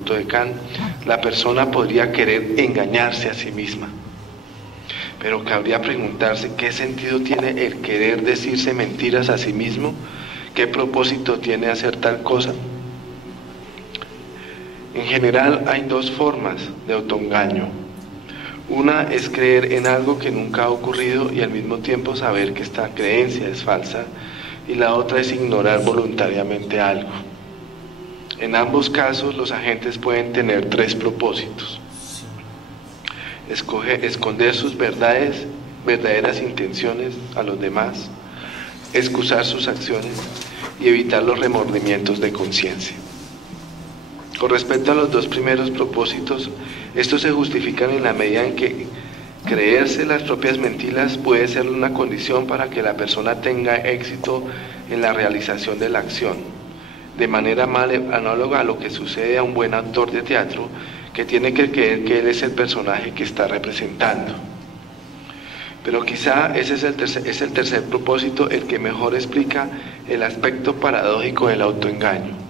de Kant, la persona podría querer engañarse a sí misma. Pero cabría preguntarse qué sentido tiene el querer decirse mentiras a sí mismo, qué propósito tiene hacer tal cosa. En general hay dos formas de autoengaño. Una es creer en algo que nunca ha ocurrido y al mismo tiempo saber que esta creencia es falsa, y la otra es ignorar voluntariamente algo. En ambos casos los agentes pueden tener tres propósitos: esconder sus verdaderas intenciones a los demás, excusar sus acciones y evitar los remordimientos de conciencia. Con respecto a los dos primeros propósitos, estos se justifican en la medida en que creerse las propias mentiras puede ser una condición para que la persona tenga éxito en la realización de la acción, de manera análoga a lo que sucede a un buen actor de teatro que tiene que creer que él es el personaje que está representando. Pero quizá ese es el tercer propósito el que mejor explica el aspecto paradójico del autoengaño.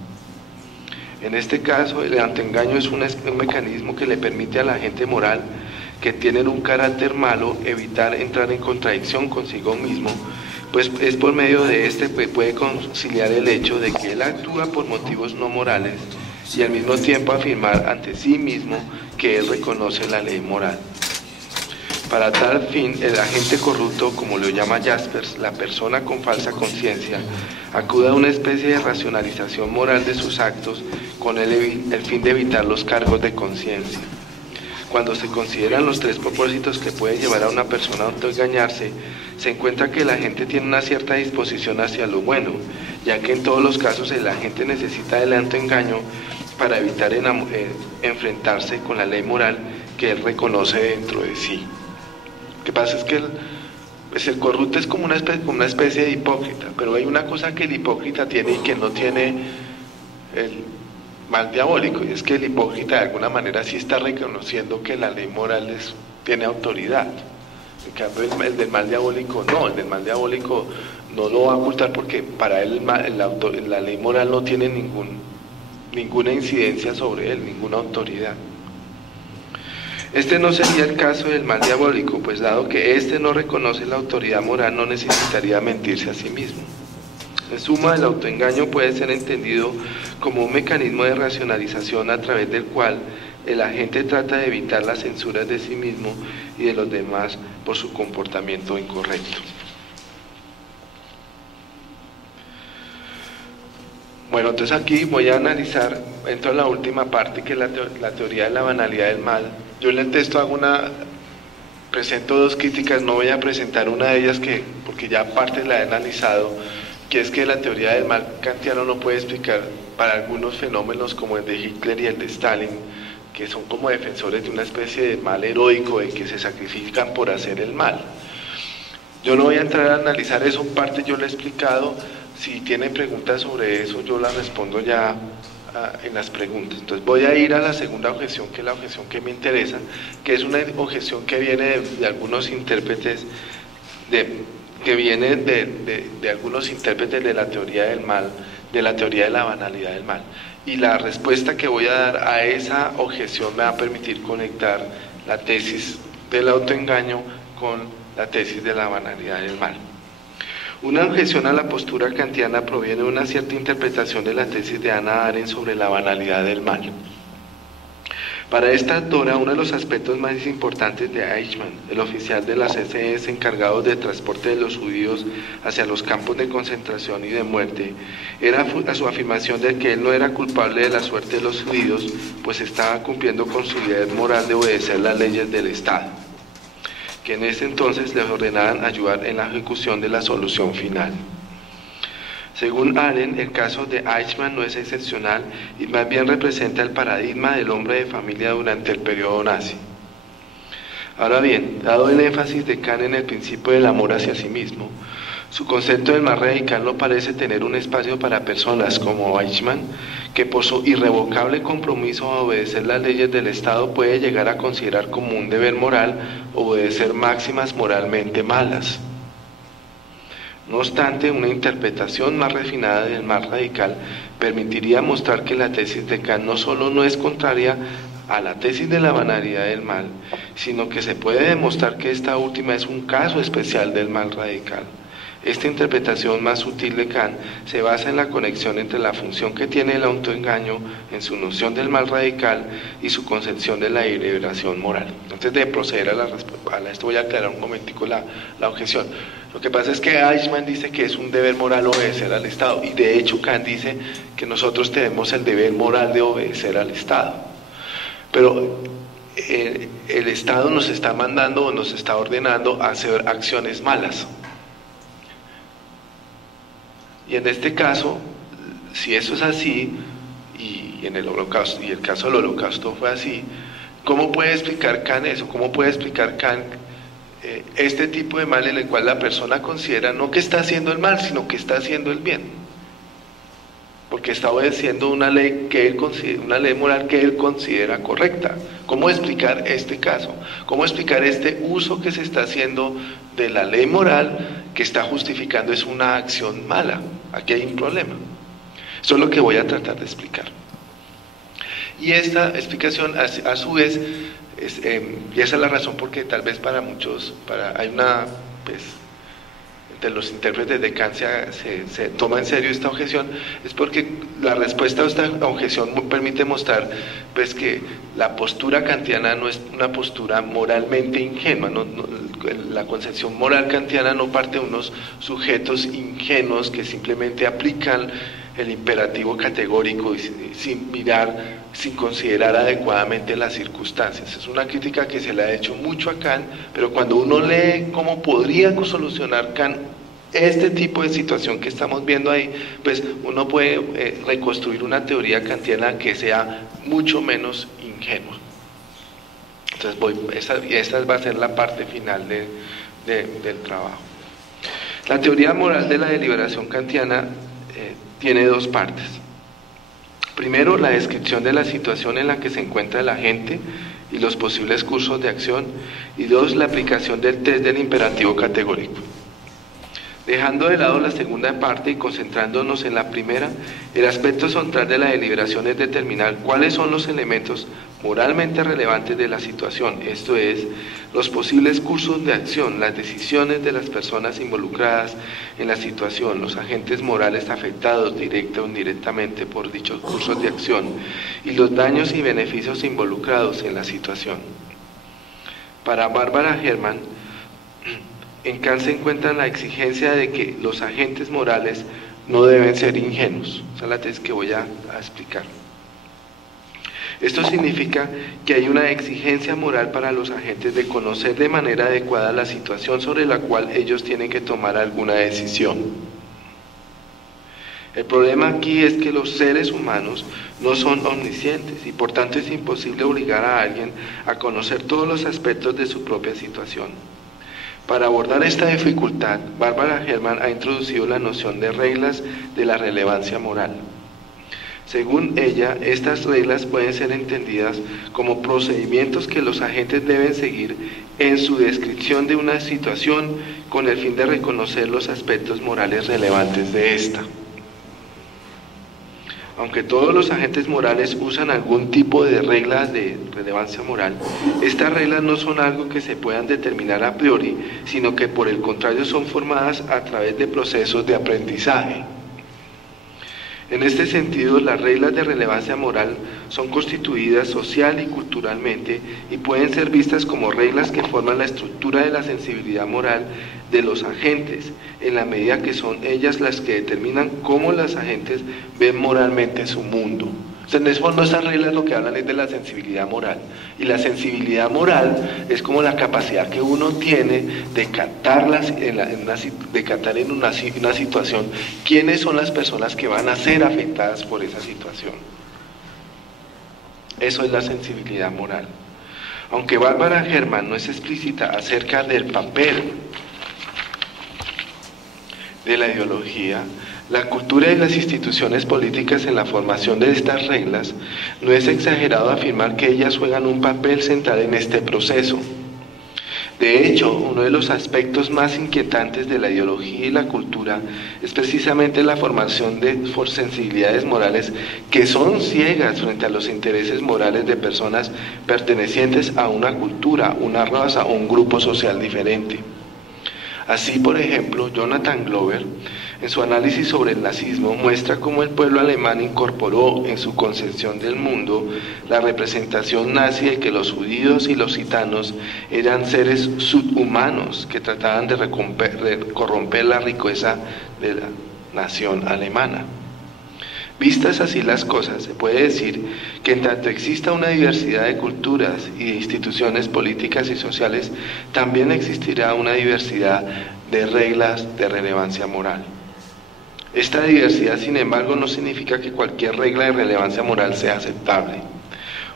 En este caso, el autoengaño es un mecanismo que le permite a la gente moral que tienen un carácter malo evitar entrar en contradicción consigo mismo, pues es por medio de este que puede conciliar el hecho de que él actúa por motivos no morales y al mismo tiempo afirmar ante sí mismo que él reconoce la ley moral. Para tal fin, el agente corrupto, como lo llama Jaspers, la persona con falsa conciencia, acude a una especie de racionalización moral de sus actos con el fin de evitar los cargos de conciencia. Cuando se consideran los tres propósitos que puede llevar a una persona a autoengañarse, se encuentra que la gente tiene una cierta disposición hacia lo bueno, ya que en todos los casos el agente necesita del autoengaño para evitar enfrentarse con la ley moral que él reconoce dentro de sí. Lo que pasa es que el corrupto es como una especie de hipócrita, pero hay una cosa que el hipócrita tiene y que no tiene el mal diabólico, y es que el hipócrita de alguna manera sí está reconociendo que la ley moral tiene autoridad. En cambio el del mal diabólico no, el del mal diabólico no lo va a ocultar porque para él la ley moral no tiene ninguna incidencia sobre él, ninguna autoridad. Este no sería el caso del mal diabólico, pues dado que éste no reconoce la autoridad moral, no necesitaría mentirse a sí mismo. En suma, el autoengaño puede ser entendido como un mecanismo de racionalización a través del cual el agente trata de evitar las censuras de sí mismo y de los demás por su comportamiento incorrecto. Bueno, entonces aquí voy a analizar, entro en la última parte, que es la teoría de la banalidad del mal. Yo en el texto presento dos críticas, no voy a presentar una de ellas porque ya parte la he analizado, que es que la teoría del mal kantiano no puede explicar para algunos fenómenos como el de Hitler y el de Stalin, que son como defensores de una especie de mal heroico, de que se sacrifican por hacer el mal. Yo no voy a entrar a analizar eso, en parte yo lo he explicado. Si tienen preguntas sobre eso, yo las respondo ya en las preguntas. Entonces voy a ir a la segunda objeción, que es la objeción que me interesa, que es una objeción que viene de algunos intérpretes, de algunos intérpretes de la teoría del mal, de la teoría de la banalidad del mal. Y la respuesta que voy a dar a esa objeción me va a permitir conectar la tesis del autoengaño con la tesis de la banalidad del mal. Una objeción a la postura kantiana proviene de una cierta interpretación de la tesis de Hannah Arendt sobre la banalidad del mal. Para esta autora, uno de los aspectos más importantes de Eichmann, el oficial de las SS encargado del transporte de los judíos hacia los campos de concentración y de muerte, era su afirmación de que él no era culpable de la suerte de los judíos, pues estaba cumpliendo con su deber moral de obedecer las leyes del Estado, que en ese entonces les ordenaban ayudar en la ejecución de la solución final. Según Arendt, el caso de Eichmann no es excepcional y más bien representa el paradigma del hombre de familia durante el periodo nazi. Ahora bien, dado el énfasis de Kant en el principio del amor hacia sí mismo, su concepto del mal radical no parece tener un espacio para personas como Eichmann, que por su irrevocable compromiso a obedecer las leyes del Estado puede llegar a considerar como un deber moral obedecer máximas moralmente malas. No obstante, una interpretación más refinada del mal radical permitiría mostrar que la tesis de Kant no solo no es contraria a la tesis de la banalidad del mal, sino que se puede demostrar que esta última es un caso especial del mal radical. Esta interpretación más sutil de Kant se basa en la conexión entre la función que tiene el autoengaño en su noción del mal radical y su concepción de la liberación moral. Antes de proceder a esto voy a aclarar un momentico la objeción. Lo que pasa es que Eichmann dice que es un deber moral obedecer al Estado, y de hecho Kant dice que nosotros tenemos el deber moral de obedecer al Estado. Pero el Estado nos está mandando o nos está ordenando a hacer acciones malas. Y en este caso, si eso es así, y en el Holocausto, y el caso del Holocausto fue así, ¿cómo puede explicar Kant eso? ¿Cómo puede explicar Kant este tipo de mal en el cual la persona considera no que está haciendo el mal, sino que está haciendo el bien? Porque está obedeciendo una ley que él considera, una ley moral que él considera correcta. ¿Cómo explicar este caso? ¿Cómo explicar este uso que se está haciendo de la ley moral que está justificando es una acción mala? Aquí hay un problema. Eso es lo que voy a tratar de explicar. Y esta explicación, a su vez, y esa es la razón porque tal vez para muchos, hay una, pues, de los intérpretes de Kant se toma en serio esta objeción, es porque la respuesta a esta objeción permite mostrar pues que la postura kantiana no es una postura moralmente ingenua, la concepción moral kantiana no parte de unos sujetos ingenuos que simplemente aplican el imperativo categórico y sin considerar adecuadamente las circunstancias. Es una crítica que se le ha hecho mucho a Kant, pero cuando uno lee cómo podría solucionar Kant este tipo de situación que estamos viendo ahí, pues uno puede reconstruir una teoría kantiana que sea mucho menos ingenua. Entonces esta va a ser la parte final del trabajo. La teoría moral de la deliberación kantiana tiene dos partes. Primero, la descripción de la situación en la que se encuentra el agente y los posibles cursos de acción, y dos, la aplicación del test del imperativo categórico. Dejando de lado la segunda parte y concentrándonos en la primera, el aspecto central de la deliberación es determinar cuáles son los elementos moralmente relevantes de la situación, esto es, los posibles cursos de acción, las decisiones de las personas involucradas en la situación, los agentes morales afectados directa o indirectamente por dichos cursos de acción y los daños y beneficios involucrados en la situación. Para Barbara Herrmann, en Kant se encuentra la exigencia de que los agentes morales no deben ser ingenuos. Esa es la tesis que voy a explicar. Esto significa que hay una exigencia moral para los agentes de conocer de manera adecuada la situación sobre la cual ellos tienen que tomar alguna decisión. El problema aquí es que los seres humanos no son omniscientes y por tanto es imposible obligar a alguien a conocer todos los aspectos de su propia situación. Para abordar esta dificultad, Barbara Herrmann ha introducido la noción de reglas de la relevancia moral. Según ella, estas reglas pueden ser entendidas como procedimientos que los agentes deben seguir en su descripción de una situación con el fin de reconocer los aspectos morales relevantes de esta. Aunque todos los agentes morales usan algún tipo de reglas de relevancia moral, estas reglas no son algo que se puedan determinar a priori, sino que por el contrario son formadas a través de procesos de aprendizaje. En este sentido, las reglas de relevancia moral son constituidas social y culturalmente y pueden ser vistas como reglas que forman la estructura de la sensibilidad moral de los agentes, en la medida que son ellas las que determinan cómo los agentes ven moralmente su mundo. En el fondo, esas reglas lo que hablan es de la sensibilidad moral, y la sensibilidad moral es como la capacidad que uno tiene de captar en una situación quiénes son las personas que van a ser afectadas por esa situación. Eso es la sensibilidad moral. Aunque Barbara Herrmann no es explícita acerca del papel de la ideología, la cultura y las instituciones políticas en la formación de estas reglas, no es exagerado afirmar que ellas juegan un papel central en este proceso. De hecho, uno de los aspectos más inquietantes de la ideología y la cultura es precisamente la formación de sensibilidades morales que son ciegas frente a los intereses morales de personas pertenecientes a una cultura, una raza o un grupo social diferente. Así, por ejemplo, Jonathan Glover, en su análisis sobre el nazismo, muestra cómo el pueblo alemán incorporó en su concepción del mundo la representación nazi de que los judíos y los gitanos eran seres subhumanos que trataban de corromper la riqueza de la nación alemana. Vistas así las cosas, se puede decir que en tanto exista una diversidad de culturas y de instituciones políticas y sociales, también existirá una diversidad de reglas de relevancia moral. Esta diversidad, sin embargo, no significa que cualquier regla de relevancia moral sea aceptable.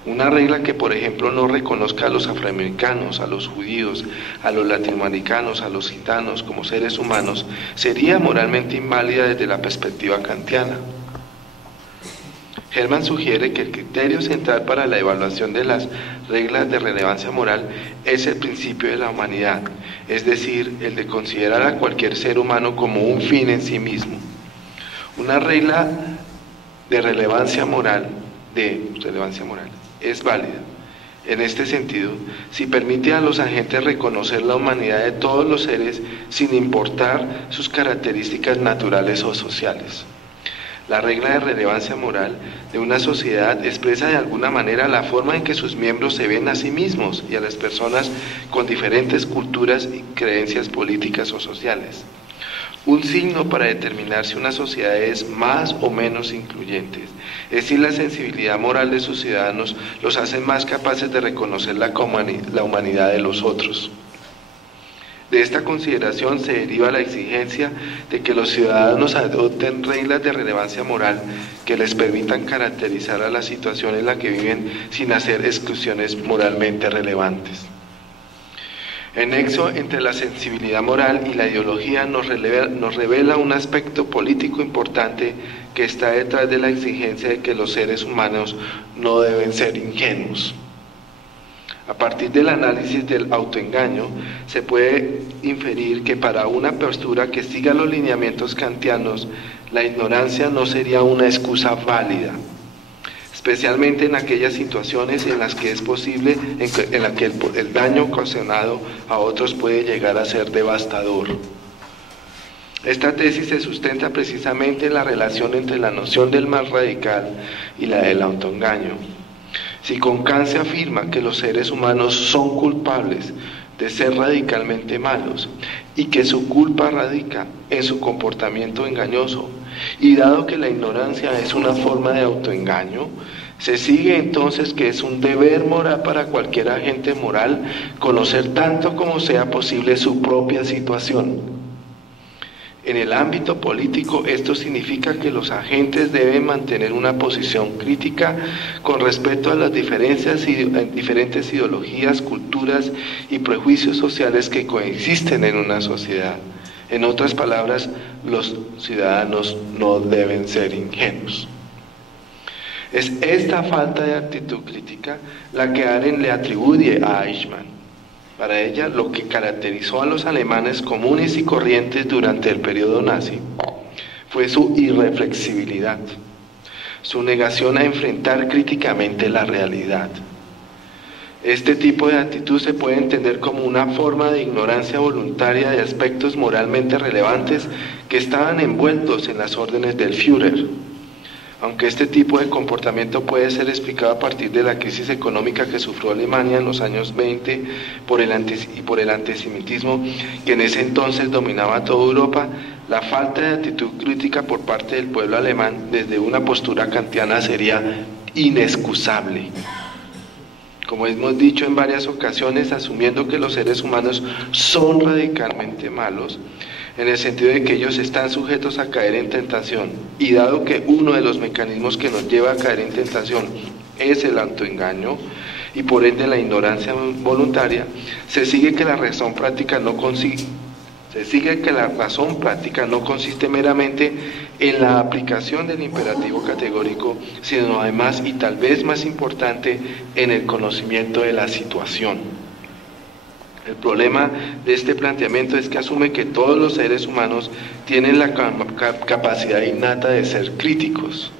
Una regla que, por ejemplo, no reconozca a los afroamericanos, a los judíos, a los latinoamericanos, a los gitanos como seres humanos, sería moralmente inválida desde la perspectiva kantiana. Herman sugiere que el criterio central para la evaluación de las reglas de relevancia moral es el principio de la humanidad, es decir, el de considerar a cualquier ser humano como un fin en sí mismo. Una regla de relevancia moral es válida. En este sentido, si permite a los agentes reconocer la humanidad de todos los seres sin importar sus características naturales o sociales. La regla de relevancia moral de una sociedad expresa de alguna manera la forma en que sus miembros se ven a sí mismos y a las personas con diferentes culturas y creencias políticas o sociales. Un signo para determinar si una sociedad es más o menos incluyente, es si la sensibilidad moral de sus ciudadanos los hace más capaces de reconocer la humanidad de los otros. De esta consideración se deriva la exigencia de que los ciudadanos adopten reglas de relevancia moral que les permitan caracterizar a la situación en la que viven sin hacer exclusiones moralmente relevantes. El nexo entre la sensibilidad moral y la ideología nos revela un aspecto político importante que está detrás de la exigencia de que los seres humanos no deben ser ingenuos. A partir del análisis del autoengaño, se puede inferir que para una postura que siga los lineamientos kantianos, la ignorancia no sería una excusa válida, especialmente en aquellas situaciones en las que es posible, en la que el daño ocasionado a otros puede llegar a ser devastador. Esta tesis se sustenta precisamente en la relación entre la noción del mal radical y la del autoengaño. Si con Kant se afirma que los seres humanos son culpables de ser radicalmente malos y que su culpa radica en su comportamiento engañoso, y dado que la ignorancia es una forma de autoengaño, se sigue entonces que es un deber moral para cualquier agente moral conocer tanto como sea posible su propia situación. En el ámbito político, esto significa que los agentes deben mantener una posición crítica con respecto a las diferentes ideologías, culturas y prejuicios sociales que coexisten en una sociedad. En otras palabras, los ciudadanos no deben ser ingenuos. Es esta falta de actitud crítica la que Arendt le atribuye a Eichmann. Para ella, lo que caracterizó a los alemanes comunes y corrientes durante el periodo nazi fue su irreflexibilidad, su negación a enfrentar críticamente la realidad. Este tipo de actitud se puede entender como una forma de ignorancia voluntaria de aspectos moralmente relevantes que estaban envueltos en las órdenes del Führer. Aunque este tipo de comportamiento puede ser explicado a partir de la crisis económica que sufrió Alemania en los años 20 por el antisemitismo que en ese entonces dominaba toda Europa, la falta de actitud crítica por parte del pueblo alemán desde una postura kantiana sería inexcusable. Como hemos dicho en varias ocasiones, asumiendo que los seres humanos son radicalmente malos, en el sentido de que ellos están sujetos a caer en tentación, y dado que uno de los mecanismos que nos lleva a caer en tentación es el autoengaño, y por ende la ignorancia voluntaria, se sigue que la razón práctica no consiste meramente en la aplicación del imperativo categórico, sino además, y tal vez más importante, en el conocimiento de la situación. El problema de este planteamiento es que asume que todos los seres humanos tienen la capacidad innata de ser críticos.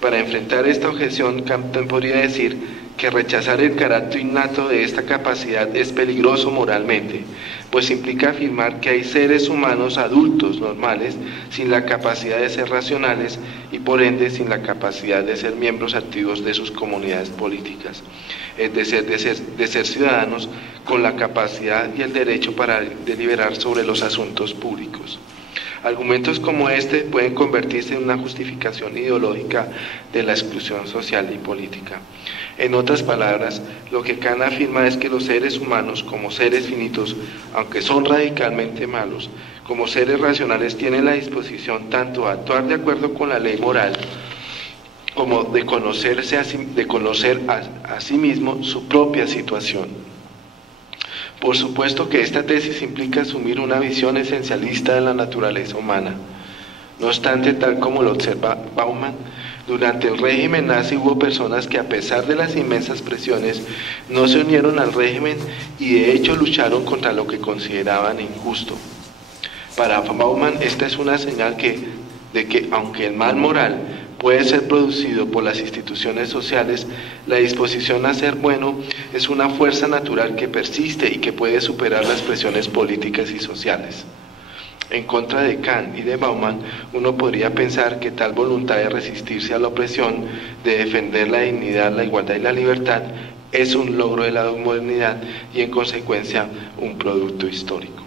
Para enfrentar esta objeción, Campbell podría decir que rechazar el carácter innato de esta capacidad es peligroso moralmente, pues implica afirmar que hay seres humanos adultos normales sin la capacidad de ser racionales y por ende sin la capacidad de ser miembros activos de sus comunidades políticas, es de ser ciudadanos con la capacidad y el derecho para deliberar sobre los asuntos públicos. Argumentos como este pueden convertirse en una justificación ideológica de la exclusión social y política. En otras palabras, lo que Kant afirma es que los seres humanos, como seres finitos, aunque son radicalmente malos, como seres racionales tienen la disposición tanto a actuar de acuerdo con la ley moral, como de conocer a sí mismo su propia situación. Por supuesto que esta tesis implica asumir una visión esencialista de la naturaleza humana. No obstante, tal como lo observa Bauman, durante el régimen nazi hubo personas que a pesar de las inmensas presiones no se unieron al régimen y de hecho lucharon contra lo que consideraban injusto. Para Bauman esta es una señal de que aunque el mal moral puede ser producido por las instituciones sociales, la disposición a ser bueno es una fuerza natural que persiste y que puede superar las presiones políticas y sociales. En contra de Kant y de Bauman, uno podría pensar que tal voluntad de resistirse a la opresión, de defender la dignidad, la igualdad y la libertad, es un logro de la modernidad y en consecuencia un producto histórico.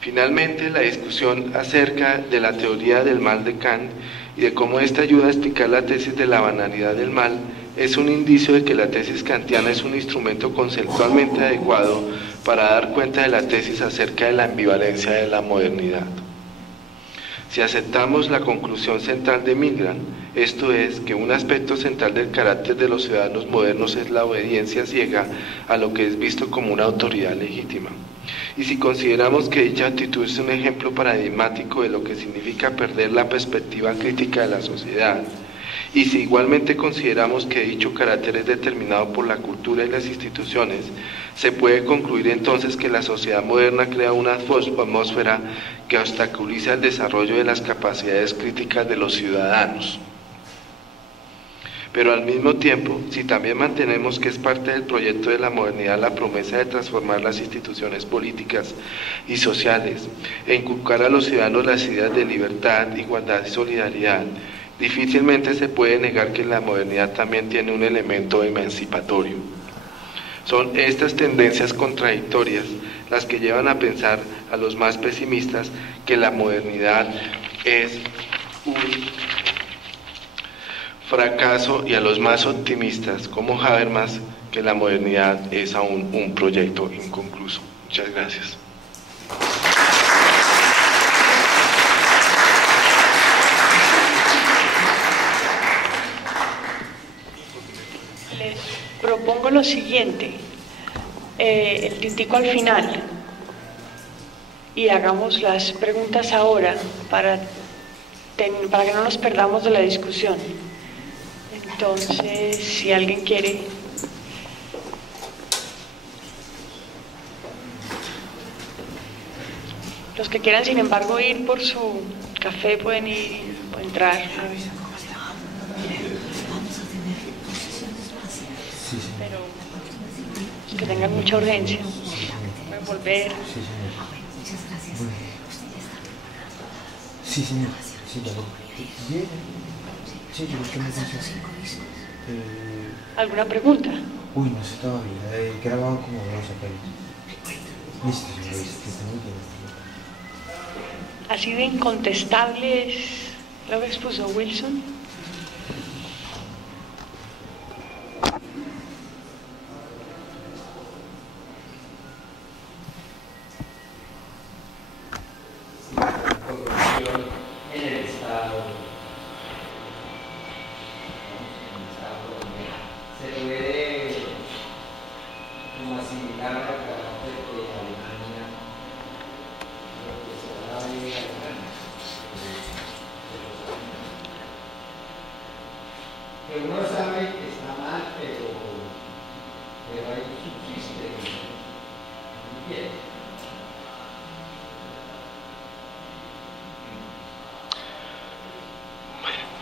Finalmente, la discusión acerca de la teoría del mal de Kant y de cómo ésta ayuda a explicar la tesis de la banalidad del mal es un indicio de que la tesis kantiana es un instrumento conceptualmente adecuado para dar cuenta de la tesis acerca de la ambivalencia de la modernidad. Si aceptamos la conclusión central de Milgram, esto es, que un aspecto central del carácter de los ciudadanos modernos es la obediencia ciega a lo que es visto como una autoridad legítima. Y si consideramos que dicha actitud es un ejemplo paradigmático de lo que significa perder la perspectiva crítica de la sociedad, y si igualmente consideramos que dicho carácter es determinado por la cultura y las instituciones, se puede concluir entonces que la sociedad moderna crea una atmósfera que obstaculiza el desarrollo de las capacidades críticas de los ciudadanos. Pero al mismo tiempo, si también mantenemos que es parte del proyecto de la modernidad la promesa de transformar las instituciones políticas y sociales e inculcar a los ciudadanos las ideas de libertad, igualdad y solidaridad, difícilmente se puede negar que la modernidad también tiene un elemento emancipatorio. Son estas tendencias contradictorias las que llevan a pensar a los más pesimistas que la modernidad es un fracaso y a los más optimistas, como Habermas, que la modernidad es aún un proyecto inconcluso. Muchas gracias. Les propongo lo siguiente, el tintico al final, y hagamos las preguntas ahora para que no nos perdamos de la discusión. Entonces, si alguien quiere. Los que quieran, sin embargo, ir por su café pueden ir o entrar. Pero los que tengan mucha urgencia pueden volver. Sí, señor. Sí, bien. Sí, yo creo que me ¿Alguna pregunta? Uy, no sé todavía. He grabado como dos acá. Listo, señor. Que esté muy bien. ¿Así de incontestable es lo que expuso Wilson?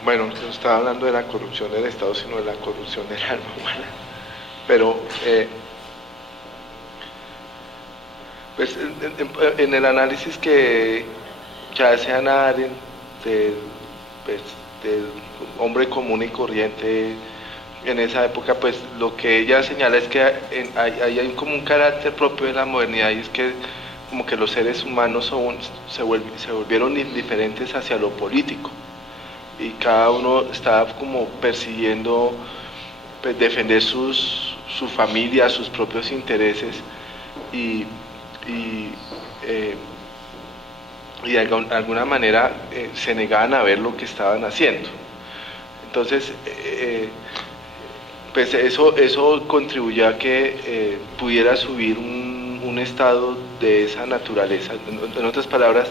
Bueno, no estaba hablando de la corrupción del Estado, sino de la corrupción del alma humana. Pero, pues, en el análisis que hace Hannah Arendt del hombre común y corriente en esa época, pues lo que ella señala es que hay como un carácter propio de la modernidad, y es que como que los seres humanos se volvieron indiferentes hacia lo político, y cada uno estaba como persiguiendo, pues, defender su familia, sus propios intereses, y de alguna manera se negaban a ver lo que estaban haciendo. Entonces, pues eso contribuyó a que pudiera subir un Estado de esa naturaleza. En otras palabras,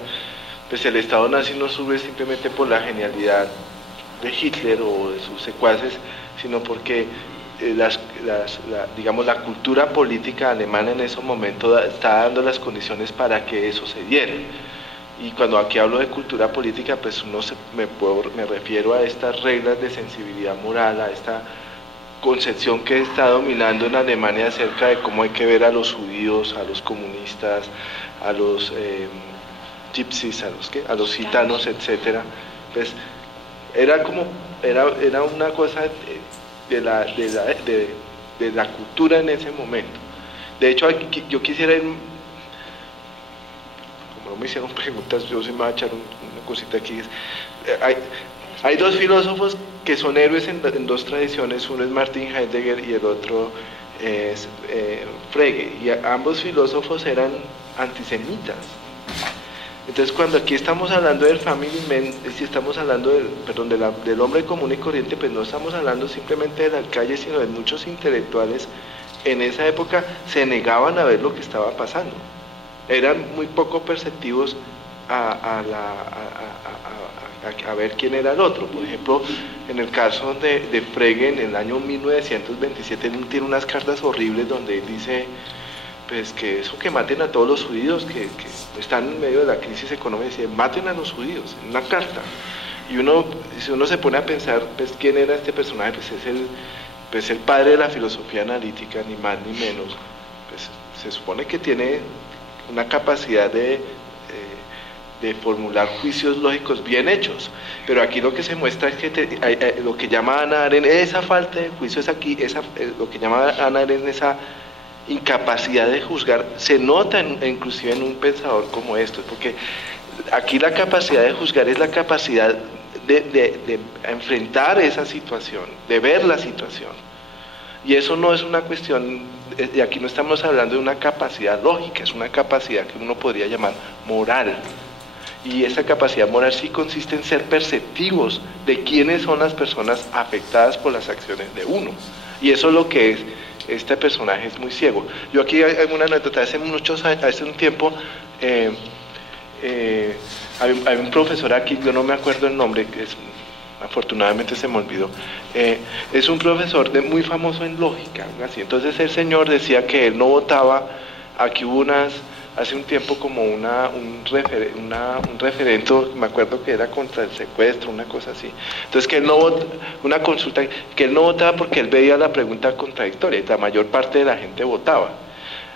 pues el Estado nazi no sube simplemente por la genialidad de Hitler o de sus secuaces, sino porque digamos, la cultura política alemana en ese momento está dando las condiciones para que eso se diera. Y cuando aquí hablo de cultura política, pues me refiero a estas reglas de sensibilidad moral, a esta concepción que está dominando en Alemania acerca de cómo hay que ver a los judíos, a los comunistas, a los gypsies, a los gitanos, etcétera. Pues era una cosa de la cultura en ese momento. De hecho, yo quisiera ir, como no me hicieron preguntas, yo sí me voy a echar una cosita aquí. Hay dos filósofos que son héroes en dos tradiciones, uno es Martin Heidegger y el otro es Frege, y ambos filósofos eran antisemitas. Entonces, cuando aquí estamos hablando del family man, si estamos hablando del hombre común y corriente, pues no estamos hablando simplemente de la calle, sino de muchos intelectuales en esa época se negaban a ver lo que estaba pasando. Eran muy poco perceptivos a ver quién era el otro. Por ejemplo, en el caso de Frege, en el año 1927, él tiene unas cartas horribles donde él dice, pues, que eso, que maten a todos los judíos que están en medio de la crisis económica, dice, maten a los judíos, en una carta. Y si uno se pone a pensar, pues, quién era este personaje, pues es el padre de la filosofía analítica, ni más ni menos. Pues se supone que tiene una capacidad de formular juicios lógicos bien hechos, pero aquí lo que se muestra es que lo que llama Hannah Arendt, esa falta de juicio es aquí, lo que llama Hannah Arendt, esa incapacidad de juzgar, se nota inclusive en un pensador como esto, porque aquí la capacidad de juzgar es la capacidad de enfrentar esa situación, de ver la situación, y eso no es una cuestión, y aquí no estamos hablando de una capacidad lógica, es una capacidad que uno podría llamar moral. Y esa capacidad moral sí consiste en ser perceptivos de quiénes son las personas afectadas por las acciones de uno. Y eso es lo que es, este personaje es muy ciego. Yo aquí hay una anécdota, hace un tiempo, hay un profesor aquí, yo no me acuerdo el nombre, afortunadamente se me olvidó, es un profesor muy famoso en lógica, así. Entonces el señor decía que él no votaba, aquí hubo hace un tiempo como un referendo, me acuerdo que era contra el secuestro, una cosa así. Entonces que él no votaba, una consulta, que él no votaba porque él veía la pregunta contradictoria y la mayor parte de la gente votaba.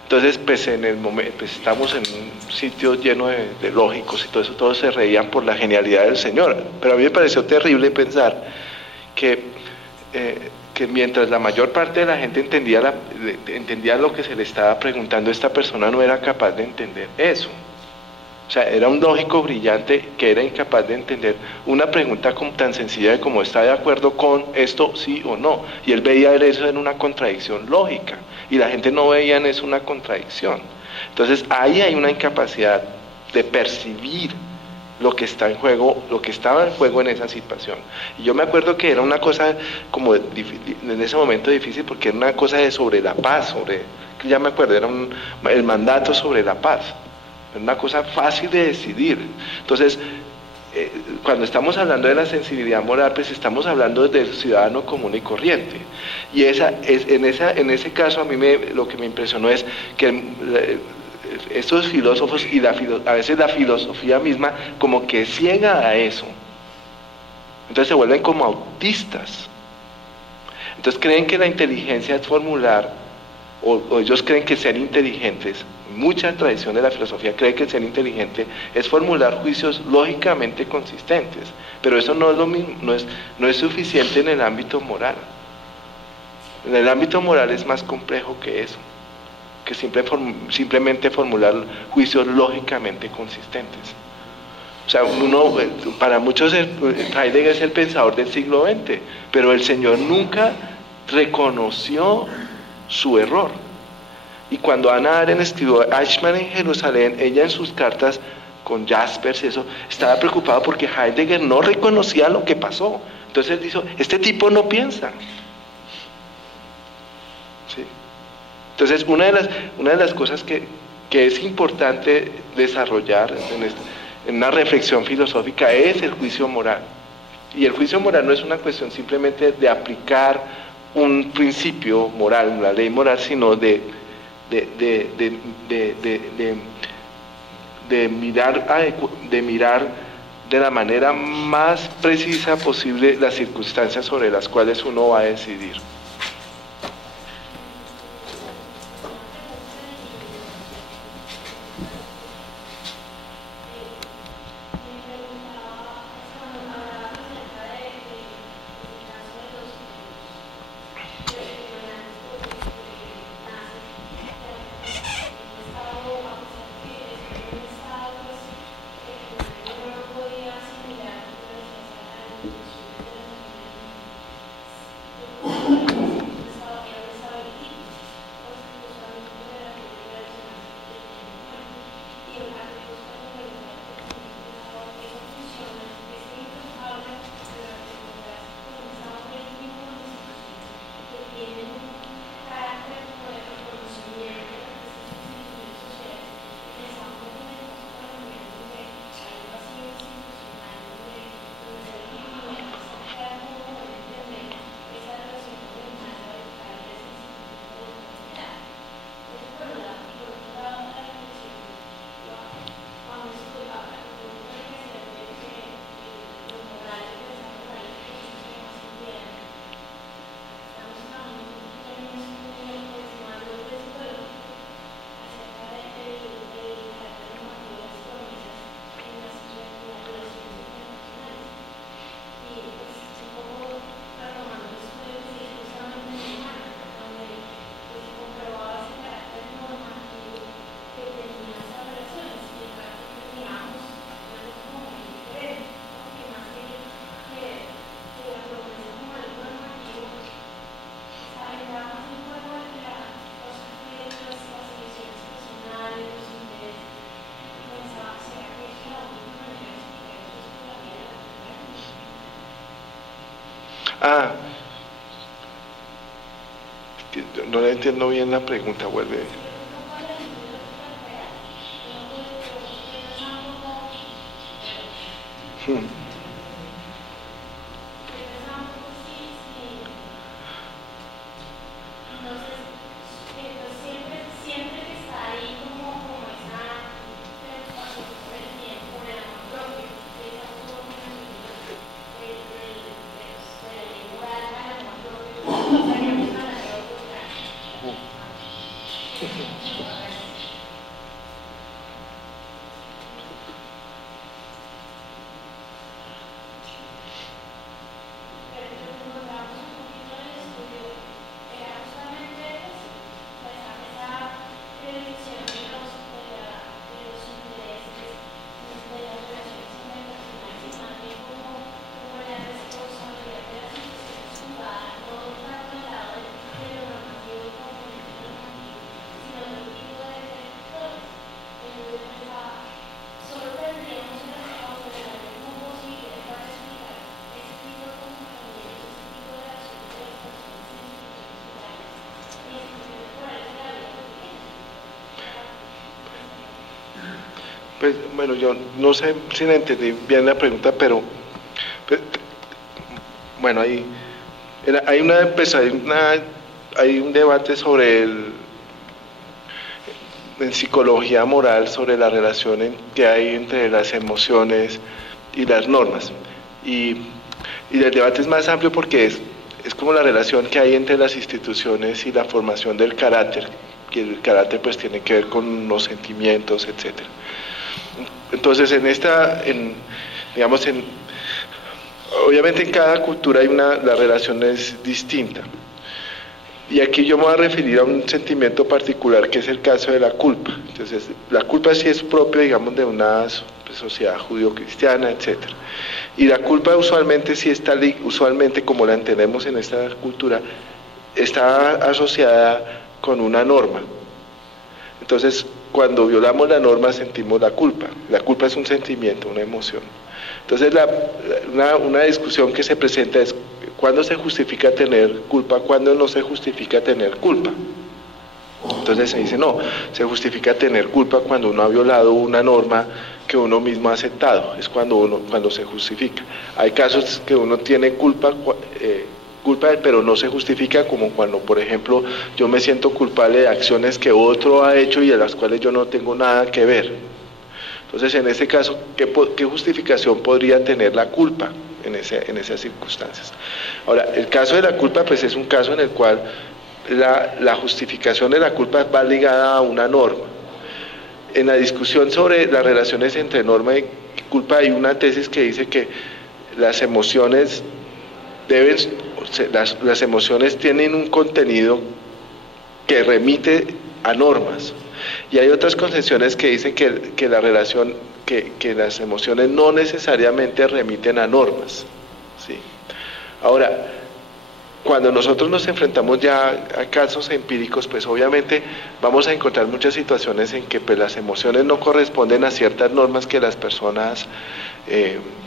Entonces, pues en el momento, pues estamos en un sitio lleno de lógicos y todo eso, todos se reían por la genialidad del señor. Pero a mí me pareció terrible pensar que mientras la mayor parte de la gente entendía lo que se le estaba preguntando, esta persona no era capaz de entender eso. O sea, era un lógico brillante que era incapaz de entender una pregunta tan sencilla como ¿está de acuerdo con esto, sí o no? Y él veía eso en una contradicción lógica, y la gente no veía en eso una contradicción. Entonces ahí hay una incapacidad de percibir lo que está en juego, lo que estaba en juego en esa situación. Y yo me acuerdo que era una cosa como en ese momento difícil, porque era una cosa sobre la paz, ya me acuerdo, era el mandato sobre la paz, era una cosa fácil de decidir. Entonces, cuando estamos hablando de la sensibilidad moral, pues estamos hablando del ciudadano común y corriente. Y en ese caso a mí lo que me impresionó es que estos filósofos y a veces la filosofía misma como que ciega a eso. Entonces se vuelven como autistas. Entonces creen que la inteligencia es formular, o ellos creen que ser inteligentes, mucha tradición de la filosofía cree que ser inteligente es formular juicios lógicamente consistentes, pero eso no es lo mismo, no es suficiente en el ámbito moral. En el ámbito moral es más complejo que eso, que simplemente formular juicios lógicamente consistentes. O sea, para muchos Heidegger es el pensador del siglo XX, pero el señor nunca reconoció su error. Y cuando Hannah Arendt escribió Eichmann en Jerusalén, ella en sus cartas con Jaspers, eso, estaba preocupada porque Heidegger no reconocía lo que pasó. Entonces él dijo, este tipo no piensa. ¿Sí? Entonces una de las cosas que es importante desarrollar en una reflexión filosófica es el juicio moral. Y el juicio moral no es una cuestión simplemente de aplicar un principio moral, una ley moral, sino de mirar de la manera más precisa posible las circunstancias sobre las cuales uno va a decidir. No le entiendo bien la pregunta, vuelve. Pues, bueno, yo no sé si le entendí bien la pregunta, pero bueno, hay un debate sobre en psicología moral sobre la relación que hay entre las emociones y las normas. Y Y el debate es más amplio porque es como la relación que hay entre las instituciones y la formación del carácter, que el carácter pues tiene que ver con los sentimientos, etcétera. Entonces obviamente en cada cultura la relación es distinta. Y aquí yo me voy a referir a un sentimiento particular que es el caso de la culpa. Entonces, la culpa sí es propia, digamos, de una sociedad judío-cristiana, etcétera. Y la culpa usualmente sí está, usualmente como la entendemos en esta cultura, está asociada con una norma. Entonces, cuando violamos la norma sentimos la culpa. La culpa es un sentimiento, una emoción. Entonces, una discusión que se presenta es ¿cuándo se justifica tener culpa? ¿Cuándo no se justifica tener culpa? Entonces se dice, no, se justifica tener culpa cuando uno ha violado una norma que uno mismo ha aceptado, es cuando se justifica. Hay casos que uno tiene culpa, pero no se justifica, como cuando, por ejemplo, yo me siento culpable de acciones que otro ha hecho y de las cuales yo no tengo nada que ver. Entonces, en ese caso, ¿qué justificación podría tener la culpa en esas circunstancias? Ahora, el caso de la culpa, pues es un caso en el cual la justificación de la culpa va ligada a una norma. En la discusión sobre las relaciones entre norma y culpa hay una tesis que dice que las emociones las emociones tienen un contenido que remite a normas. Y hay otras concepciones que dicen que las emociones no necesariamente remiten a normas, ¿sí? Ahora, cuando nosotros nos enfrentamos ya a casos empíricos, pues obviamente vamos a encontrar muchas situaciones en que pues, las emociones no corresponden a ciertas normas que las personas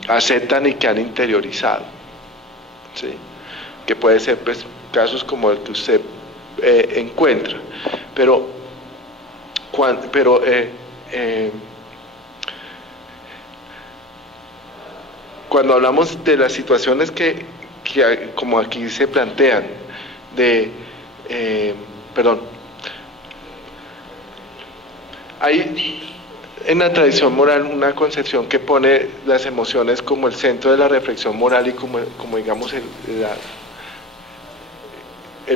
aceptan y que han interiorizado, ¿sí? Que puede ser pues, casos como el que usted encuentra. Cuando hablamos de las situaciones que como aquí se plantean, hay en la tradición moral una concepción que pone las emociones como el centro de la reflexión moral y como digamos el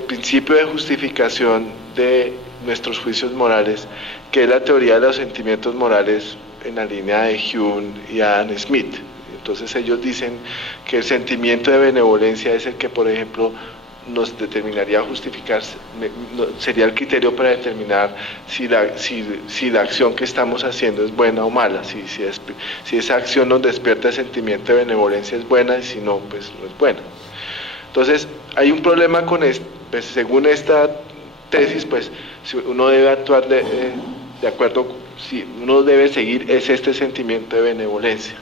principio de justificación de nuestros juicios morales, que es la teoría de los sentimientos morales en la línea de Hume y Adam Smith. Entonces ellos dicen que el sentimiento de benevolencia es el que, por ejemplo, nos determinaría a justificar, sería el criterio para determinar si la acción que estamos haciendo es buena o mala, si esa acción nos despierta el sentimiento de benevolencia es buena y si no, pues no es buena. Entonces hay un problema con esto, pues, según esta tesis, pues uno debe actuar de acuerdo, si uno debe seguir este sentimiento de benevolencia.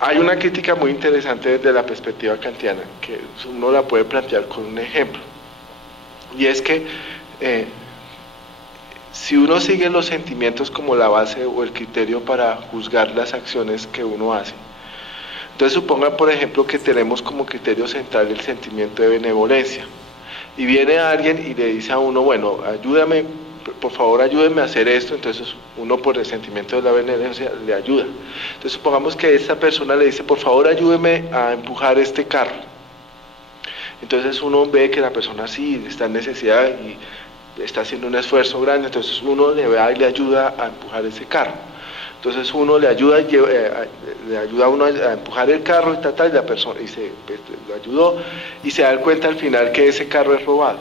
Hay una crítica muy interesante desde la perspectiva kantiana, que uno la puede plantear con un ejemplo, y es que si uno sigue los sentimientos como la base o el criterio para juzgar las acciones que uno hace, entonces suponga, por ejemplo, que tenemos como criterio central el sentimiento de benevolencia, y viene alguien y le dice a uno, bueno, ayúdame, por favor ayúdenme a hacer esto, entonces uno por el sentimiento de la benevolencia le ayuda. Entonces supongamos que esta persona le dice, por favor ayúdeme a empujar este carro. Entonces uno ve que la persona sí está en necesidad y está haciendo un esfuerzo grande, entonces uno le va y le ayuda a empujar ese carro. Entonces uno le ayuda a uno a empujar el carro y la persona lo ayudó y se da cuenta al final que ese carro es robado.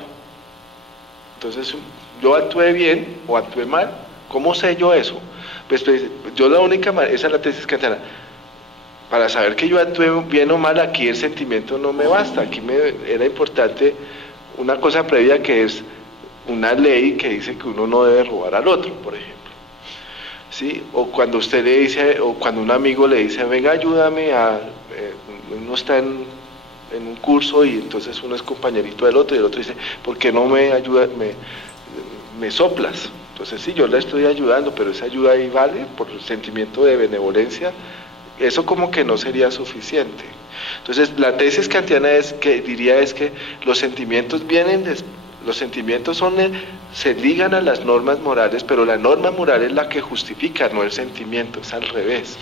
Entonces yo actué bien o actué mal, ¿cómo sé yo eso? Pues yo la única manera, esa es la tesis kantiana, para saber que yo actué bien o mal, aquí el sentimiento no me basta, aquí era importante una cosa previa que es una ley que dice que uno no debe robar al otro, por ejemplo. ¿Sí? O cuando usted le dice, o cuando un amigo le dice, venga ayúdame uno está en un curso y entonces uno es compañerito del otro y el otro dice, ¿por qué no me ayuda, me soplas? Entonces sí, yo le estoy ayudando, pero esa ayuda ahí vale por el sentimiento de benevolencia, eso como que no sería suficiente. Entonces la tesis kantiana diría que los sentimientos se ligan a las normas morales, pero la norma moral es la que justifica, no el sentimiento, es al revés.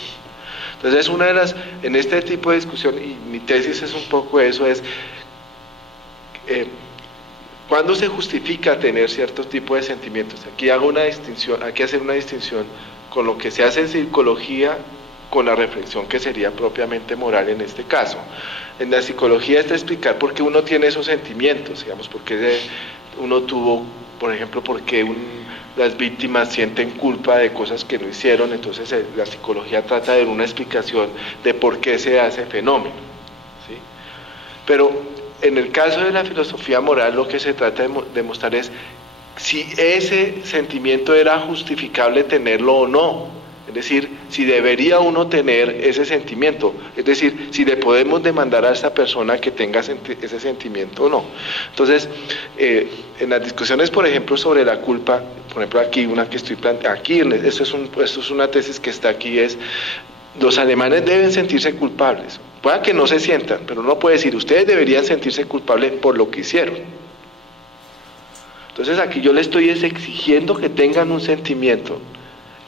Entonces, en este tipo de discusión, y mi tesis es un poco eso, es ¿cuándo se justifica tener cierto tipo de sentimientos? Aquí hago una distinción, hay que hacer una distinción con lo que se hace en psicología, con la reflexión que sería propiamente moral en este caso. En la psicología es de explicar por qué uno tiene esos sentimientos, digamos, por qué uno tuvo, por ejemplo, por qué las víctimas sienten culpa de cosas que no hicieron. Entonces la psicología trata de dar una explicación de por qué se da ese fenómeno, ¿sí? Pero en el caso de la filosofía moral, lo que se trata de demostrar es si ese sentimiento era justificable tenerlo o no. Es decir, si debería uno tener ese sentimiento, es decir, si le podemos demandar a esa persona que tenga ese sentimiento o no. Entonces, en las discusiones, por ejemplo, sobre la culpa, por ejemplo, aquí una que estoy planteando, aquí, esto es una tesis que está aquí, es: los alemanes deben sentirse culpables. Pueda que no se sientan, pero uno puede decir, ustedes deberían sentirse culpables por lo que hicieron. Entonces aquí yo le estoy exigiendo que tengan un sentimiento.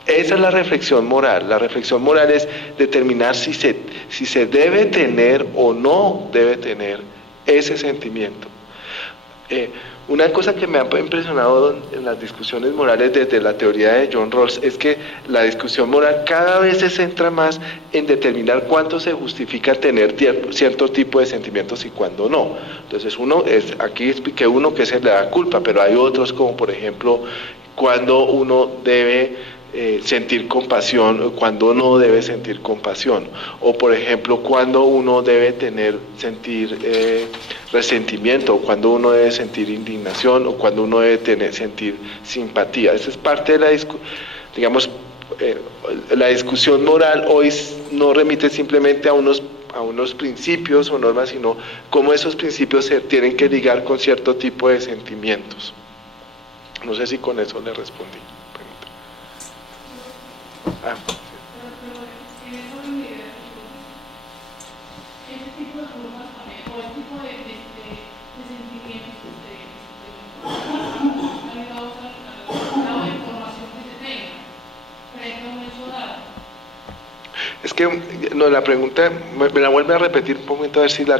Esa es la reflexión moral. La reflexión moral es determinar si se debe tener o no debe tener ese sentimiento. Una cosa que me ha impresionado en las discusiones morales desde la teoría de John Rawls es que la discusión moral cada vez se centra más en determinar cuánto se justifica tener cierto tipo de sentimientos y cuándo no. Entonces aquí expliqué uno que es el de la culpa, pero hay otros como por ejemplo cuando uno debe sentir compasión o cuando no debe sentir compasión, o por ejemplo cuando uno debe sentir resentimiento, o cuando uno debe sentir indignación, o cuando uno debe sentir simpatía. Esa es parte de la discusión. Digamos, la discusión moral hoy no remite simplemente a unos principios o normas, sino cómo esos principios se tienen que ligar con cierto tipo de sentimientos. No sé si con eso le respondí. Ese tipo de formas también, o el tipo de sentimientos ligados al grado de información que se tenga frente a un hecho dado. Es que no, la pregunta me la vuelve a repetir un momento a ver si la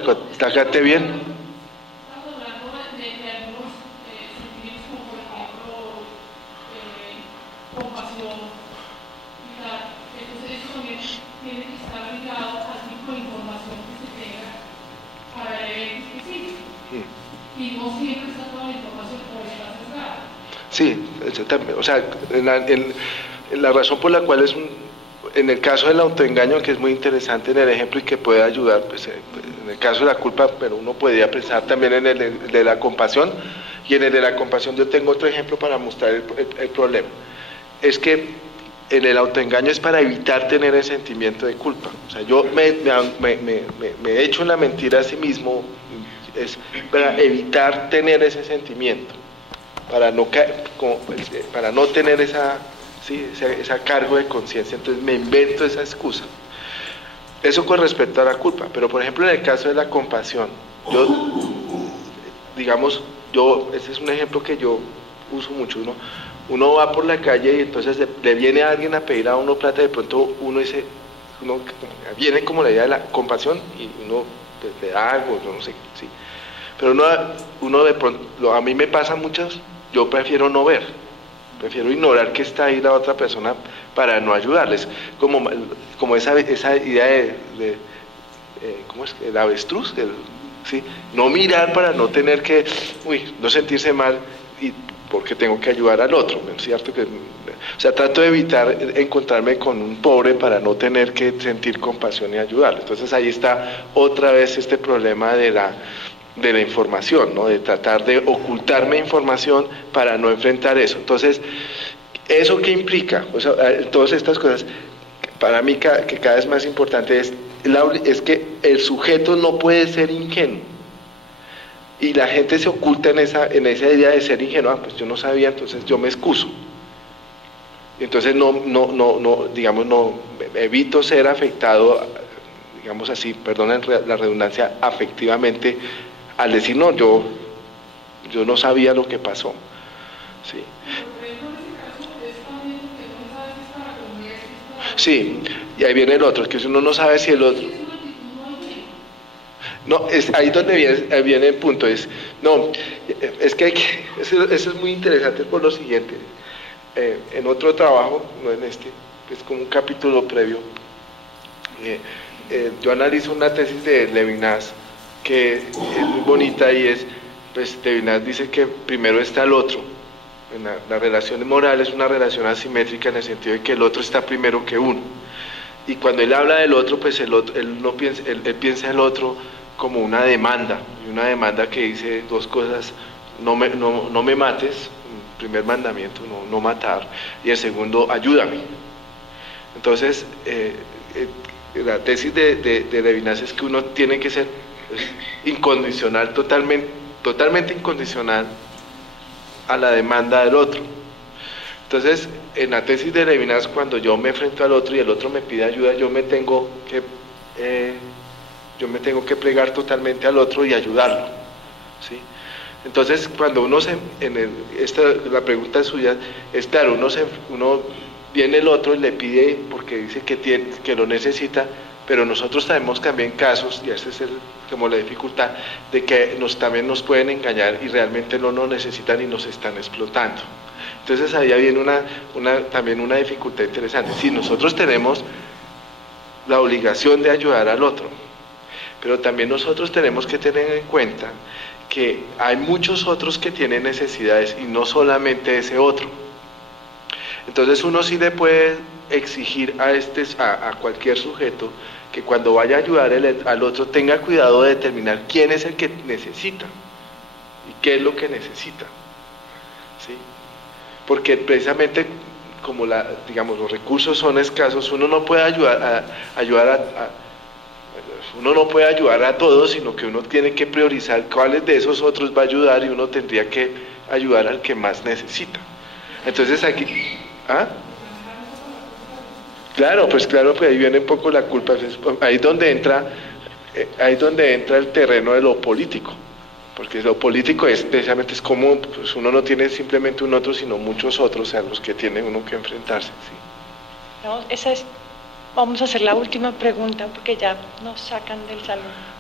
capté bien. Sí, o sea, la razón por la cual en el caso del autoengaño, que es muy interesante en el ejemplo y que puede ayudar, pues en el caso de la culpa, pero uno podría pensar también en el de la compasión, y en el de la compasión yo tengo otro ejemplo para mostrar el problema. Es que en el autoengaño es para evitar tener el sentimiento de culpa. O sea, yo me echo una mentira a sí mismo, es para evitar tener ese sentimiento, para no tener esa cargo de conciencia. Entonces me invento esa excusa. Eso con respecto a la culpa. Pero por ejemplo en el caso de la compasión, ese es un ejemplo que yo uso mucho. Uno va por la calle y entonces le viene a alguien a pedir a uno plata, de pronto viene como la idea de la compasión y uno pues, le da algo, no sé, sí. Pero uno de pronto, a mí me pasa muchas, yo prefiero no ver, prefiero ignorar que está ahí la otra persona para no ayudarles, como esa idea ¿cómo es? El avestruz, ¿sí? No mirar para no tener que, no sentirse mal y porque tengo que ayudar al otro, ¿no es cierto? O sea, trato de evitar encontrarme con un pobre para no tener que sentir compasión y ayudarle. Entonces ahí está otra vez este problema de la información, ¿no? De tratar de ocultarme información para no enfrentar eso. Entonces, ¿eso qué implica? O sea, todas estas cosas, para mí que cada vez más importante es que el sujeto no puede ser ingenuo. Y la gente se oculta en esa idea de ser ingenua. Pues yo no sabía, entonces yo me excuso. Entonces evito ser afectado, digamos así, perdonen la redundancia, afectivamente, al decir no, yo no sabía lo que pasó. Sí. Sí, Y ahí viene el otro, que uno no sabe si el otro... No, es ahí donde viene el punto, es que eso es muy interesante por lo siguiente. En otro trabajo, no en este, es como un capítulo previo, yo analizo una tesis de Levinas que es muy bonita y pues Levinas dice que primero está el otro. La relación moral es una relación asimétrica en el sentido de que el otro está primero que uno. Y cuando él habla del otro, pues él piensa el otro como una demanda, y una demanda que dice dos cosas: no me mates, primer mandamiento, no matar, y el segundo, ayúdame. Entonces, la tesis de Levinas es que uno tiene que ser pues, incondicional, totalmente incondicional a la demanda del otro. Entonces, en la tesis de Levinas, cuando yo me enfrento al otro y el otro me pide ayuda, yo me tengo que plegar totalmente al otro y ayudarlo, ¿sí? Entonces, cuando uno la pregunta suya es claro, uno viene el otro y le pide porque dice que lo necesita, pero nosotros tenemos también casos, y esa es como la dificultad, de que también nos pueden engañar y realmente no nos necesitan y nos están explotando. Entonces ahí viene también una dificultad interesante. Sí, nosotros tenemos la obligación de ayudar al otro, pero también nosotros tenemos que tener en cuenta que hay muchos otros que tienen necesidades y no solamente ese otro. Entonces uno sí le puede exigir a cualquier sujeto que cuando vaya a ayudar al otro tenga cuidado de determinar quién es el que necesita y qué es lo que necesita, ¿sí? Porque precisamente como digamos los recursos son escasos, uno no puede uno no puede ayudar a todos, sino que uno tiene que priorizar cuáles de esos otros va a ayudar, y uno tendría que ayudar al que más necesita. Entonces aquí, claro, pues ahí viene un poco la culpa. Ahí es donde entra el terreno de lo político, porque lo político precisamente es como pues uno no tiene simplemente un otro, sino muchos otros a los que tiene uno que enfrentarse, ¿sí? No, vamos a hacer la última pregunta porque ya nos sacan del salón.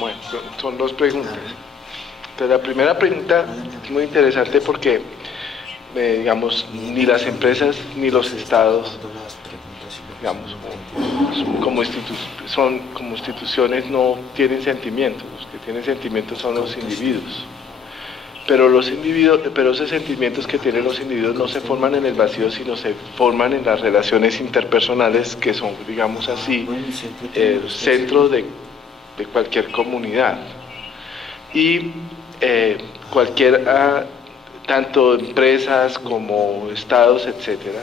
Bueno, son dos preguntas. Entonces, la primera pregunta es muy interesante porque, digamos, ni las empresas ni los estados, digamos, como instituciones no tienen sentimientos. Los que tienen sentimientos son los individuos. pero los individuos, pero esos sentimientos que tienen los individuos no se forman en el vacío, sino se forman en las relaciones interpersonales, que son, digamos así, el centro de cualquier comunidad. Y tanto empresas como estados, etcétera,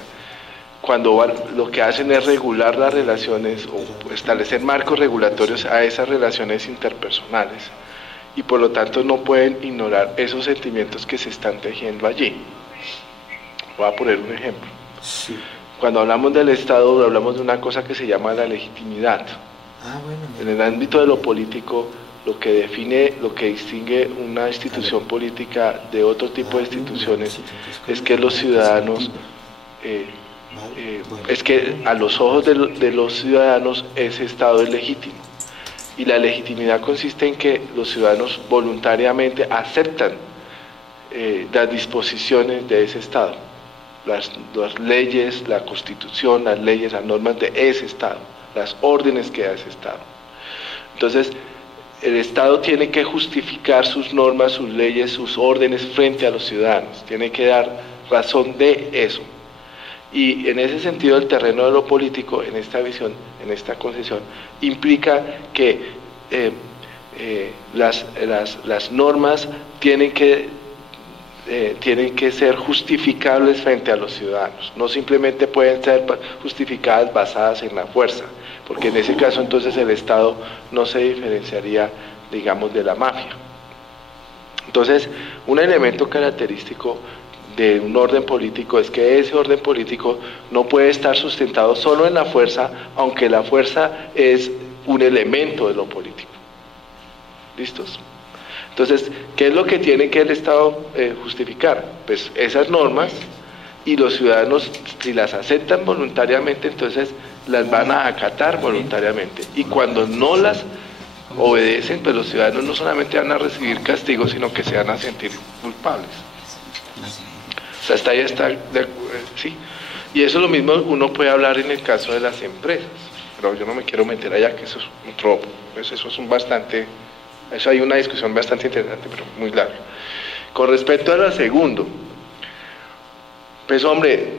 cuando lo que hacen es regular las relaciones o establecer marcos regulatorios a esas relaciones interpersonales, y por lo tanto no pueden ignorar esos sentimientos que se están tejiendo allí. Voy a poner un ejemplo. Sí. Cuando hablamos del Estado, hablamos de una cosa que se llama la legitimidad. Bueno. En el ámbito de lo político, lo que define, lo que distingue una institución política de otro tipo de instituciones es que los ciudadanos, es que a los ojos de los ciudadanos ese Estado es legítimo. Y la legitimidad consiste en que los ciudadanos voluntariamente aceptan las disposiciones de ese Estado, las leyes, la Constitución, las leyes, las normas de ese Estado, las órdenes que da ese Estado. Entonces, el Estado tiene que justificar sus normas, sus leyes, sus órdenes frente a los ciudadanos, tiene que dar razón de eso. Y en ese sentido, el terreno de lo político, en esta visión, en esta concepción, implica que las normas tienen que ser justificables frente a los ciudadanos, no simplemente pueden ser justificadas basadas en la fuerza, porque en ese caso entonces el Estado no se diferenciaría, digamos, de la mafia. Entonces, un elemento característico de un orden político es que ese orden político no puede estar sustentado solo en la fuerza, aunque la fuerza es un elemento de lo político. ¿Listos? Entonces, ¿qué es lo que tiene que el Estado justificar? Pues esas normas, y los ciudadanos, si las aceptan voluntariamente, entonces las van a acatar voluntariamente. Y cuando no las obedecen, pues los ciudadanos no solamente van a recibir castigos, sino que se van a sentir culpables. O sea, hasta ahí está, sí. Y eso es lo mismo uno puede hablar en el caso de las empresas, pero yo no me quiero meter allá, que eso es otro, pues eso es eso hay una discusión bastante interesante, pero muy larga. Con respecto a lo segundo, pues hombre,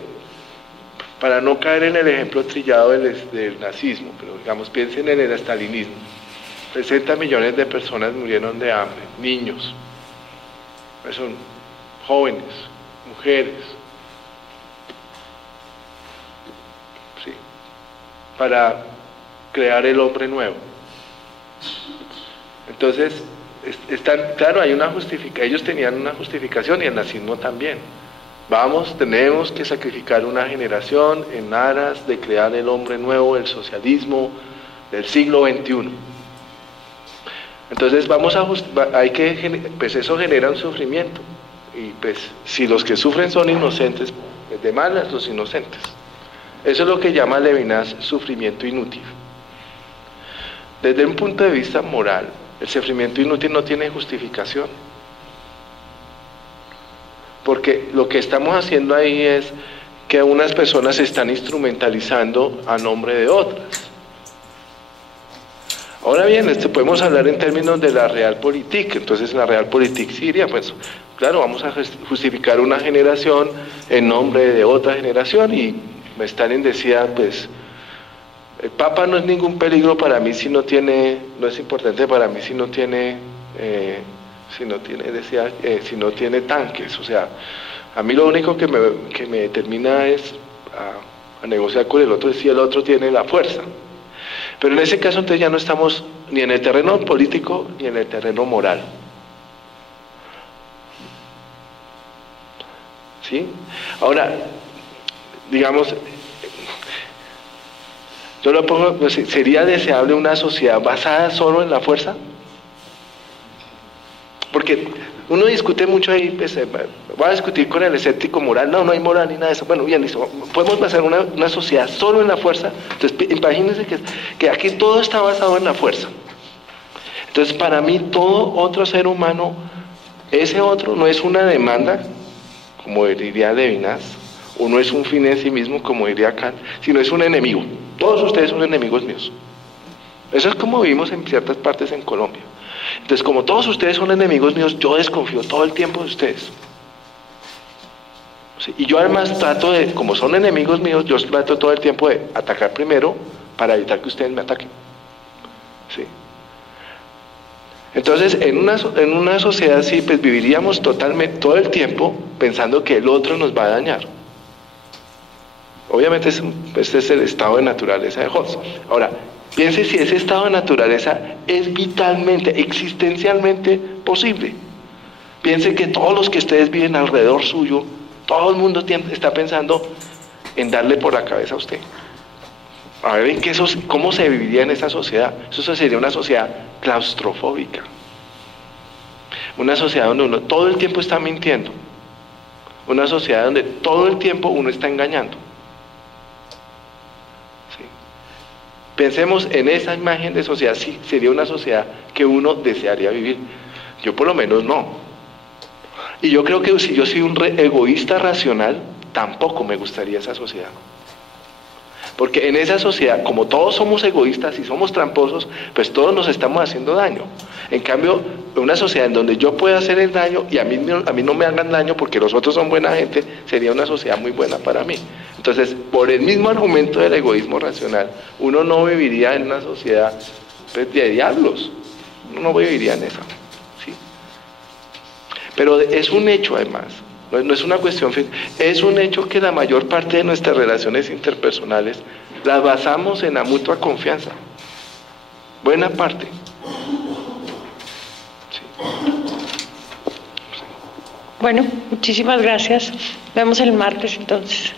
para no caer en el ejemplo trillado del nazismo, pero digamos, piensen en el estalinismo. 60 millones de personas murieron de hambre, niños, pues son jóvenes, mujeres, ¿sí? Para crear el hombre nuevo. Entonces, claro, hay una justificación, ellos tenían una justificación y el nazismo también. Tenemos que sacrificar una generación en aras de crear el hombre nuevo, el socialismo del siglo XXI. Entonces pues eso genera un sufrimiento. Y pues si los que sufren son inocentes, pues de malas los inocentes. Eso es lo que llama Levinas sufrimiento inútil. Desde un punto de vista moral, el sufrimiento inútil no tiene justificación. Porque lo que estamos haciendo ahí es que unas personas se están instrumentalizando a nombre de otras. Ahora bien, podemos hablar en términos de la realpolitik. Entonces la realpolitik sí diría, pues claro, vamos a justificar una generación en nombre de otra generación, y Stalin decía, pues el Papa no es ningún peligro para mí no es importante para mí si no tiene tanques. O sea, a mí lo único que me determina es a negociar con el otro, si el otro tiene la fuerza. Pero en ese caso entonces ya no estamos ni en el terreno político ni en el terreno moral. ¿Sí? Ahora, digamos, yo lo pongo, pues, ¿sería deseable una sociedad basada solo en la fuerza? Porque uno discute mucho ahí, pues, va a discutir con el escéptico moral, no hay moral ni nada de eso. Bueno, bien, listo, podemos basar una sociedad solo en la fuerza. Entonces, imagínense que aquí todo está basado en la fuerza. Entonces, para mí, todo otro ser humano, ese otro no es una demanda, como diría Levinas, o no es un fin en sí mismo, como diría Kant, sino es un enemigo. Todos ustedes son enemigos míos. Eso es como vivimos en ciertas partes en Colombia. Entonces, como todos ustedes son enemigos míos, yo desconfío todo el tiempo de ustedes. ¿Sí? Y yo además trato de, como son enemigos míos, yo trato todo el tiempo de atacar primero para evitar que ustedes me ataquen. ¿Sí? Entonces, en una sociedad así, pues viviríamos totalmente, todo el tiempo, pensando que el otro nos va a dañar. Obviamente, este es el estado de naturaleza de Hobbes. Ahora, piense si ese estado de naturaleza es vitalmente, existencialmente posible. Piense que todos los que ustedes viven alrededor suyo, todo el mundo está pensando en darle por la cabeza a usted. A ver cómo se viviría en esa sociedad. Eso sería una sociedad claustrofóbica. Una sociedad donde uno todo el tiempo está mintiendo. Una sociedad donde todo el tiempo uno está engañando. ¿Sí? Pensemos en esa imagen de sociedad. Sí, sería una sociedad que uno desearía vivir. Yo por lo menos no. Y yo creo que si yo soy un egoísta racional, tampoco me gustaría esa sociedad. Porque en esa sociedad, como todos somos egoístas y somos tramposos, pues todos nos estamos haciendo daño. En cambio, una sociedad en donde yo pueda hacer el daño y a mí no me hagan daño porque los otros son buena gente, sería una sociedad muy buena para mí. Entonces, por el mismo argumento del egoísmo racional, uno no viviría en una sociedad pues, de diablos. Uno no viviría en esa. ¿Sí? Pero es un hecho además. No es una cuestión, es un hecho que la mayor parte de nuestras relaciones interpersonales las basamos en la mutua confianza. Buena parte. Sí. Bueno, muchísimas gracias. Vemos el martes entonces.